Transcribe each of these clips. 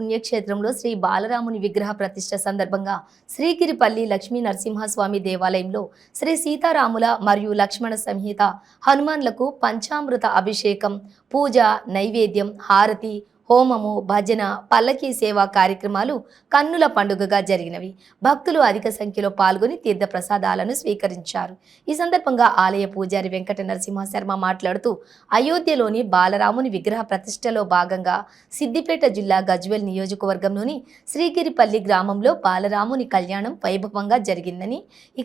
పుణ్యక్షేత్రంలో శ్రీ బాలరాముని విగ్రహ ప్రతిష్ఠ సందర్భంగా శ్రీగిరిపల్లి లక్ష్మీ నరసింహస్వామి దేవాలయంలో శ్రీ సీతారాముల మరియు లక్ష్మణ సంహిత హనుమాన్లకు పంచామృత అభిషేకం, పూజ, నైవేద్యం, హారతి, హోమము, భజన, పల్లకీ సేవా కార్యక్రమాలు కన్నుల పండుగగా జరిగినవి. భక్తులు అధిక సంఖ్యలో పాల్గొని తీర్థ ప్రసాదాలను స్వీకరించారు. ఈ సందర్భంగా ఆలయ పూజారి వెంకట నరసింహ శర్మ మాట్లాడుతూ, అయోధ్యలోని బాలరాముని విగ్రహ ప్రతిష్టలో భాగంగా సిద్దిపేట జిల్లా గజ్వేల్ నియోజకవర్గంలోని శ్రీగిరిపల్లి గ్రామంలో బాలరాముని కళ్యాణం వైభవంగా జరిగిందని, ఈ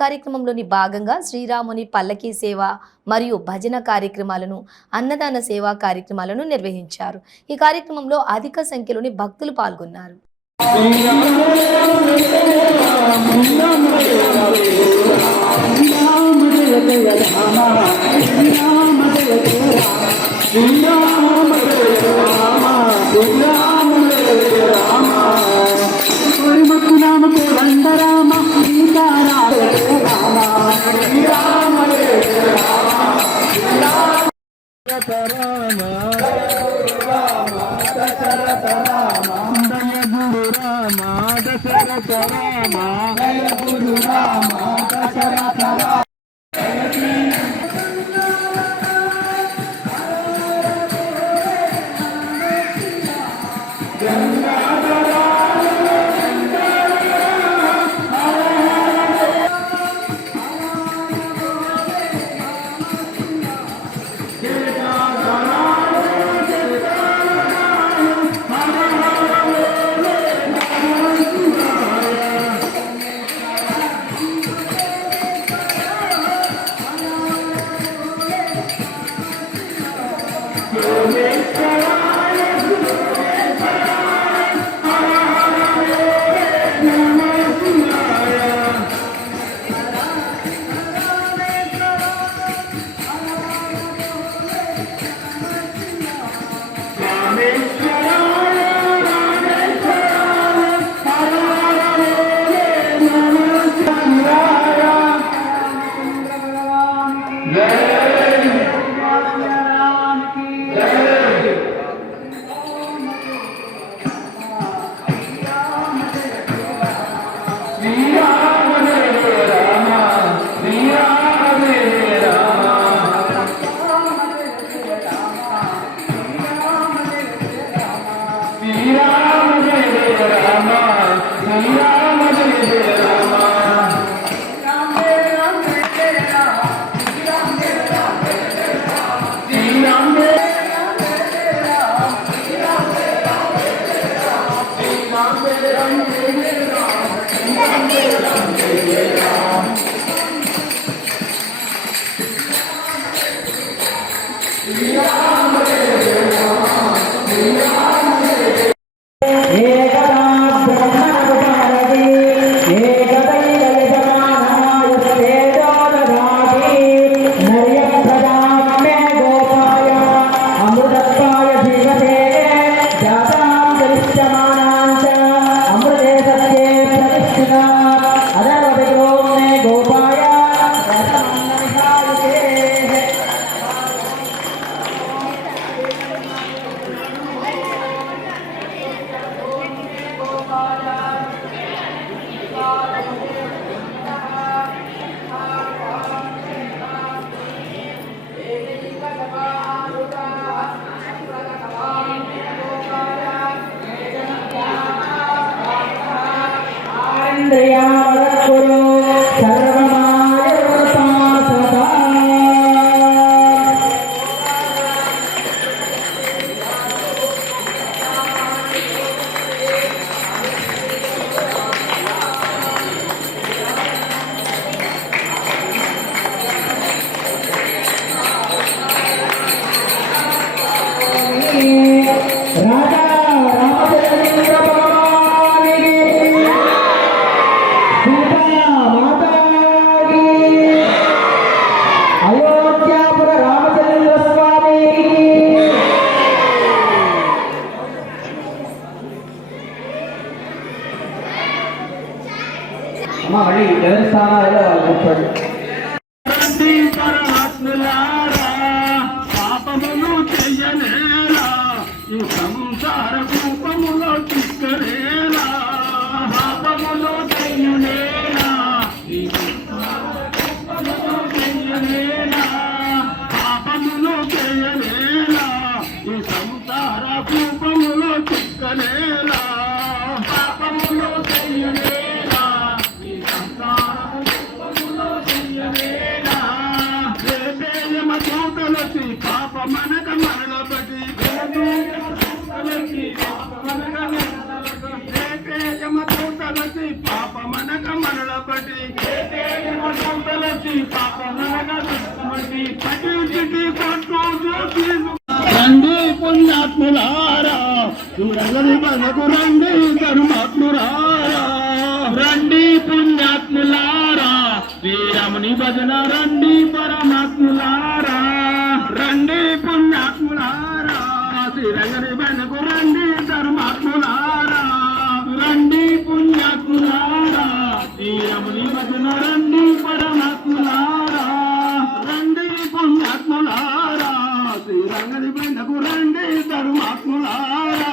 కార్యక్రమంలోని భాగంగా శ్రీరాముని పల్లకీ సేవ మరియు భజన కార్యక్రమాలను, అన్నదాన సేవా కార్యక్రమాలను నిర్వహించారు. ఈ కార్యక్రమంలో అధిక సంఖ్యలోని భక్తులు పాల్గొన్నారు. పాపములు చెయ్యనేలా ఈ సంసారపు శ్రీరంగని మనకు రండి ధర్మాత్ములారా, రండి పుణ్యాత్ములారా, శ్రీరాముని భజన రండి పరమాత్ములారా, రండి పుణ్యాత్ములారా, శ్రీరంగని మనకు రండి ధర్మాత్ములారా, రండి పుణ్యాత్ములారా, శ్రీరాముని భజన రండి పరమాత్ములారా, రండి పుణ్యాత్ములారా, శ్రీరంగని మనకు రండి ధర్మాత్ములారా,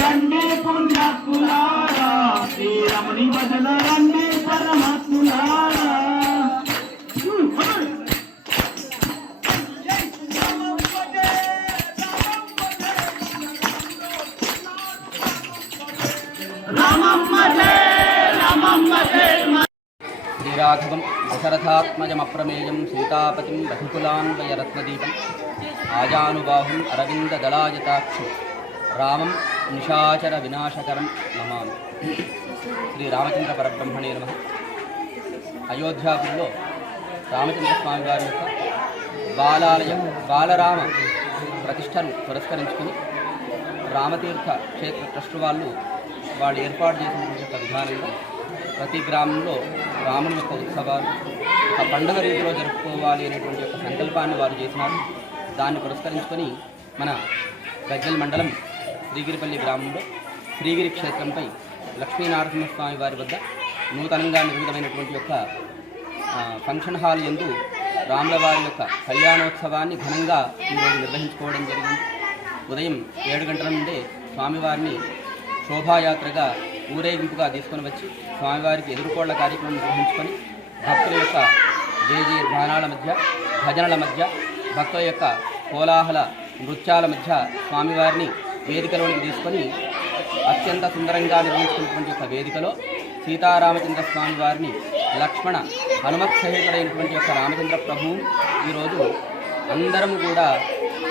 రండి పుణ్యాత్ములారా, శ్రీరాముని భజన రండి పరమాత్ములారా. శ్రీరాఘవం దశరథాత్మజమప్రమేయం సీతాపతిం రఘుకులాన్వయరత్నదీపం ఆజానుబాహుం అరవిందదళాయతాక్షం రామం నిశాచర వినాశకరం నమామి. శ్రీ రామచంద్ర పరబ్రహ్మణే నమః. అయోధ్యాపురిలో రామచంద్ర స్వామి వారి యొక్క బాలరామ ప్రతిష్టను పురస్కరించుకుని రామతీర్థ క్షేత్ర ట్రస్ట్ వాళ్ళు ఏర్పాటు చేసినటువంటి యొక్క విధానంలో ప్రతి గ్రామంలో రాముని యొక్క ఉత్సవాలు ఒక పండుగ రీతిలో జరుపుకోవాలి అనేటువంటి యొక్క సంకల్పాన్ని వారు చేసినారు. దాన్ని పురస్కరించుకొని మన గజ్జల్ మండలం శ్రీగిరిపల్లి గ్రామంలో శ్రీగిరి క్షేత్రంపై లక్ష్మీనరసింహస్వామి వారి వద్ద నూతనంగా నిర్మితమైనటువంటి యొక్క ఫంక్షన్ హాల్ యందు రాముల వారి యొక్క కళ్యాణోత్సవాన్ని ఘనంగా ఈరోజు నిర్వహించుకోవడం జరిగింది. ఉదయం 7 గంటల నుండే స్వామివారిని శోభాయాత్రగా ఊరేగింపుగా తీసుకొని వచ్చి స్వామివారికి ఎదుర్కోళ్ల కార్యక్రమం నిర్వహించుకొని భక్తుల యొక్క జయ గానాల మధ్య, భజనల మధ్య, భక్తుల యొక్క కోలాహల నృత్యాల మధ్య స్వామివారిని వేదికలోనికి తీసుకొని అత్యంత సుందరంగా నిర్వహించుకున్నటువంటి యొక్క వేదికలో సీతారామచంద్ర స్వామి వారిని లక్ష్మణ హనుమత్ సహితుడైనటువంటి యొక్క రామచంద్ర ప్రభువు ఈరోజు అందరము కూడా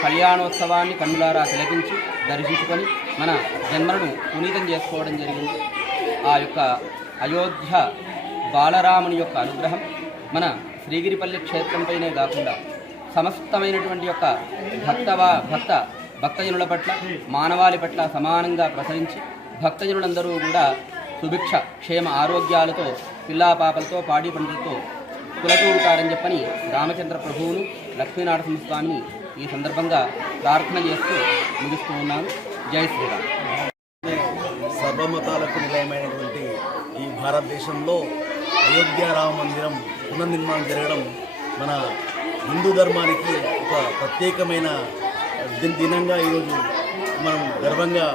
కళ్యాణోత్సవాన్ని కన్నులారా తిలకించి దర్శించుకొని మన జన్మలను పునీతం చేసుకోవడం జరిగింది. ఆ యొక్క అయోధ్య బాలరాముని యొక్క అనుగ్రహం మన శ్రీగిరిపల్లి క్షేత్రంపైనే కాకుండా సమస్తమైనటువంటి యొక్క భక్తజనుల పట్ల, మానవాళి పట్ల సమానంగా ప్రసరించి భక్తజనులందరూ కూడా సుభిక్ష క్షేమ ఆరోగ్యాలతో, పిల్లాపాపలతో, పాడి పంటలతో కులతూగుతారని చెప్పని రామచంద్ర ప్రభువును, లక్ష్మీనరసింహస్వామిని ఈ సందర్భంగా ప్రార్థన చేస్తూ ముగిస్తూ ఉన్నాను. జై శ్రీరామ్. సర్వమతాలకు నిలయమైనటువంటి ఈ భారతదేశంలో అయోధ్య రామ మందిరం పునర్నిర్మాణం జరగడం మన హిందూ ధర్మానికి ఒక ప్రత్యేకమైన దినంగా ఈరోజు మనం గర్వంగా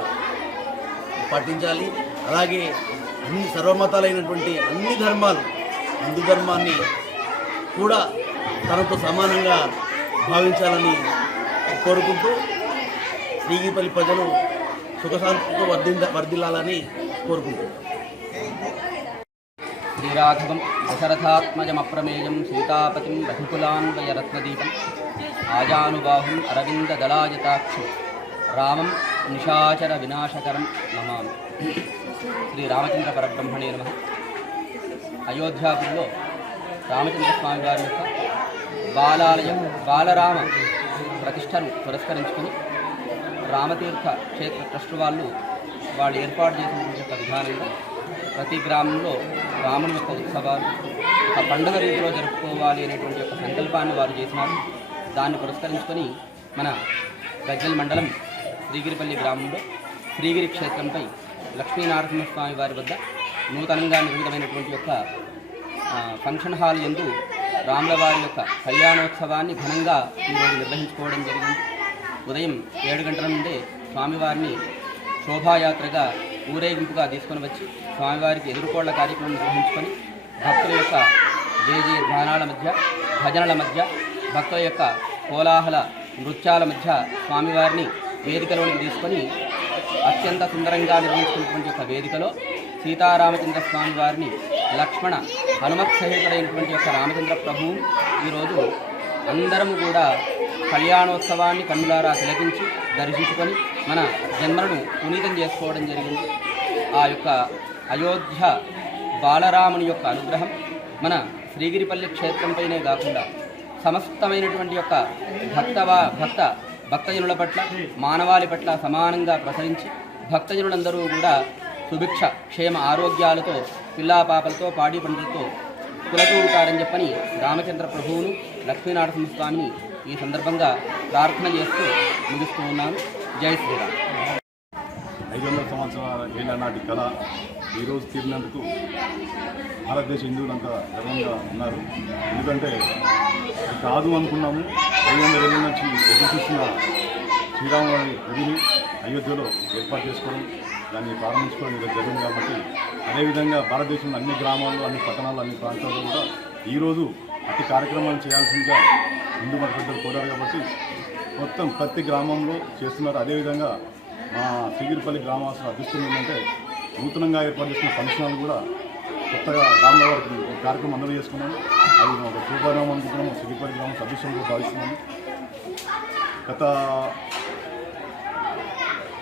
పాటించాలి. అలాగే అన్ని సర్వమతాలైనటువంటి అన్ని ధర్మాలు హిందూ ధర్మాన్ని కూడా తనతో సమానంగా భావించాలని కోరుకుంటూ శ్రీగిరిపల్లి ప్రజలు సుఖశాంతితో వర్ధిల్లాలని కోరుకుంటున్నాను. శ్రీరాఘవం దశరథాత్మజమప్రమేయం సీతాపతిం రఘుకులాన్వయరత్నదీపం ఆజానుబాహుం అరవిందదళాయతాక్షం రామం నిశాచర వినాశకరం నమామి. శ్రీ రామచంద్ర పరబ్రహ్మణే నమః. అయోధ్యాపురిలో రామచంద్ర స్వామి వారి యొక్క బాలరామ ప్రతిష్టను పురస్కరించుకొని రామతీర్థ క్షేత్ర ట్రస్ట్ వాళ్ళు ఏర్పాటు చేసినటువంటి యొక్క విధానంలో ప్రతి గ్రామంలో రాముని యొక్క ఉత్సవాలు ఒక పండుగ రీతిలో జరుపుకోవాలి అనేటువంటి యొక్క సంకల్పాన్ని వారు చేసినారు. దాన్ని పురస్కరించుకొని మన గజ్జల్ మండలం శ్రీగిరిపల్లి గ్రామంలో శ్రీగిరి క్షేత్రంపై లక్ష్మీనరసింహస్వామి వారి వద్ద నూతనంగా నిర్మితమైనటువంటి యొక్క ఫంక్షన్ హాల్ యందు రాముల వారి యొక్క కళ్యాణోత్సవాన్ని ఘనంగా ఈరోజు నిర్వహించుకోవడం జరిగింది. ఉదయం 7 గంటల నుండే స్వామివారిని శోభాయాత్రగా ఊరేగింపుగా తీసుకొని వచ్చి స్వామివారికి ఎదుర్కోళ్ల కార్యక్రమం నిర్వహించుకొని భక్తుల యొక్క జయ గానాల మధ్య, భజనల మధ్య, భక్తుల యొక్క కోలాహల నృత్యాల మధ్య స్వామివారిని వేదికలోనికి తీసుకొని అత్యంత సుందరంగా నిర్వహించుకున్నటువంటి యొక్క వేదికలో సీతారామచంద్ర స్వామి వారిని లక్ష్మణ హనుమత్ సహితుడైనటువంటి యొక్క రామచంద్ర ప్రభువు ఈరోజు అందరము కూడా కళ్యాణోత్సవాన్ని కన్నులారా తిలకించి దర్శించుకొని మన జన్మలను పునీతం చేసుకోవడం జరిగింది. ఆ యొక్క అయోధ్య బాలరాముని యొక్క అనుగ్రహం మన శ్రీగిరిపల్లి క్షేత్రంపైనే కాకుండా సమస్తమైనటువంటి యొక్క భక్తజనుల పట్ల, మానవాళి పట్ల సమానంగా ప్రసరించి భక్తజనులందరూ కూడా సుభిక్ష క్షేమ ఆరోగ్యాలతో పిల్లాపాపలతో పాడి పంటలతో కులతూ ఉంటారని చెప్పని రామచంద్ర ప్రభువును లక్ష్మీనరసింహస్వామిని ఈ సందర్భంగా ప్రార్థన చేస్తూ ముగిస్తూ ఉన్నాను. జై శ్రీరామ్. 500 సంవత్సరాల ఏళ్ళ నాటి కళ ఈరోజు తీరినందుకు భారతదేశ హిందువులంతా గర్వంగా ఉన్నారు. ఎందుకంటే ఇది కాదు అనుకున్నాము. 500 ఏళ్ళ నుంచి ఎదురుచూస్తున్న శ్రీరాముని గుడిని అయోధ్యలో ఏర్పాటు చేసుకోవడం, దాన్ని ప్రారంభించుకోవడం ఇది జరిగింది. కాబట్టి అదేవిధంగా భారతదేశంలో అన్ని గ్రామాల్లో, అన్ని పట్టణాల్లో, అన్ని ప్రాంతాల్లో కూడా ఈరోజు అతి కార్యక్రమాలు చేయాల్సిందిగా హిందూ మత పెద్దలు కోరారు. కాబట్టి మొత్తం ప్రతి గ్రామంలో చేస్తున్నారు. అదేవిధంగా మా శ్రీగిరిపల్లి గ్రామవాసుల అదృష్టం ఏంటంటే నూతనంగా ఏర్పాటు చేసిన ఫంక్షన్ హాల్ కూడా కొత్తగా గ్రామంలో వారికి కార్యక్రమం అందరూ చేసుకున్నాము. అది ఒక శుభారామం అనుకుంటున్నాము. శ్రీగిరిపల్లి గ్రామం అదృష్టంగా భావిస్తున్నాము.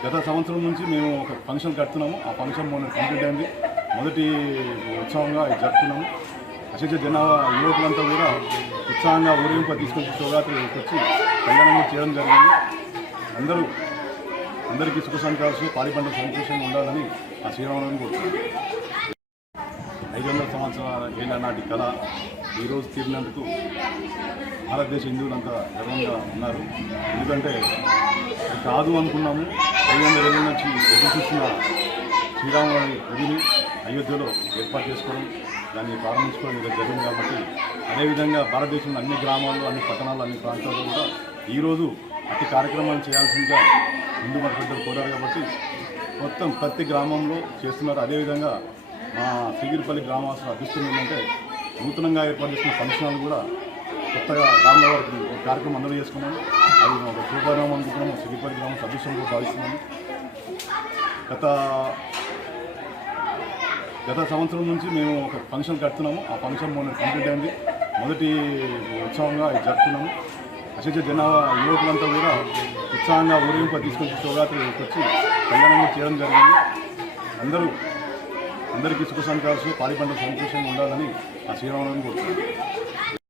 గత సంవత్సరం నుంచి మేము ఒక ఫంక్షన్ కడుతున్నాము. ఆ ఫంక్షన్ మొన్న కంప్లీట్ అయింది. మొదటి ఉత్సవంగా ఇది జరుపుతున్నాము. అశేష జనాభా యువకులంతా కూడా ఉత్సాహంగా ఊరేగింపు తీసుకొచ్చి శివరాత్రి వచ్చి కళ్యాణం చేయడం జరిగింది. అందరికీ సుఖ సంతోషాలు, పాడి పంట సంతోషంగా ఉండాలని ఆ శ్రీరామనవమి కోరుతున్నాను. 500 సంవత్సరాల ఏళ్ళ నాటి కళ ఈరోజు తీరినందుకు భారతదేశ హిందువులంతా గర్వంగా ఉన్నారు. ఎందుకంటే ఇది కాదు అనుకున్నాము. 500 ఏళ్ళ నుంచి ఎదురుచూస్తున్న శ్రీరాముని గుడిని అయోధ్యలో ఏర్పాటు చేసుకోవడం, దాన్ని ప్రారంభించుకోవడం ఇది జరిగింది. కాబట్టి అదేవిధంగా భారతదేశంలో అన్ని గ్రామాల్లో, అన్ని పట్టణాల్లో, అన్ని ప్రాంతాల్లో కూడా ఈరోజు అతి కార్యక్రమాలు చేయాల్సిందిగా హిందూ మత పెద్దలు కోరారు. కాబట్టి మొత్తం ప్రతి గ్రామంలో చేస్తున్నారు. అదేవిధంగా మా శ్రీగిరిపల్లి గ్రామవాసుల అదృష్టం ఏంటంటే నూతనంగా ఏర్పాటు చేసిన ఫంక్షన్ హాల్ కూడా కొత్తగా గ్రామంలో వారికి కార్యక్రమం అందరూ చేసుకున్నాము. అది ఒక శుభారామం అనుకుంటున్నాము. శ్రీగిరిపల్లి గ్రామం అదృష్టంగా భావిస్తున్నాము. గత సంవత్సరం నుంచి మేము ఒక ఫంక్షన్ కడుతున్నాము. ఆ ఫంక్షన్ మొన్న కంప్లీట్ అయింది. మొదటి ఉత్సవంగా ఇది జరుపుతున్నాము. అశేష జనాభా యువకులంతా కూడా ఉత్సాహంగా ఊరేగింపు తీసుకొచ్చి శివరాత్రి వచ్చి కళ్యాణం చేయడం జరిగింది. అందరికీ సుఖ సంతోషాలు, పాడి పంట సంతోషంగా ఉండాలని ఆ శ్రీరామనవమి కోరుతున్నాను.